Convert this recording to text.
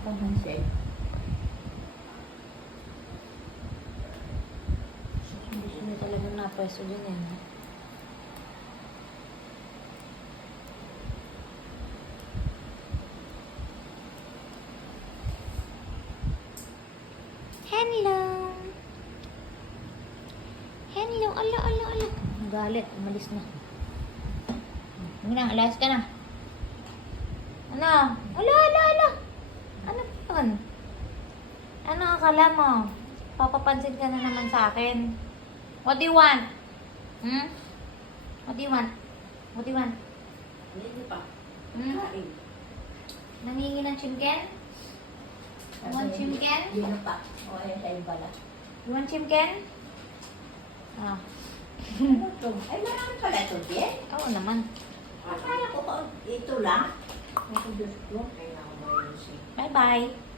Pang-handset. Gusto niya talagang napwesto dyan yan. Hello! Hello! Ala, ala, ala. Nagalit. Umalis na. Hindi na. Alayas ka na. Ano? Ala, ala, ala. Ano yun? Ano akala mo? Papapansin ka na naman sa akin. What do you want? Hmm? What do you want? What do you want? Hindi pa. Hmm? Kain. Nangingi ng chimken? You want chimken? Hindi na pa. O, ayun tayo pala. You want chimken? Ah. Ano to? Ay, marami pala ito, Jen. Oo naman. Akala ko ito lang. Ako, Diyos ko. Kaya ako mayroon siya. Bye-bye.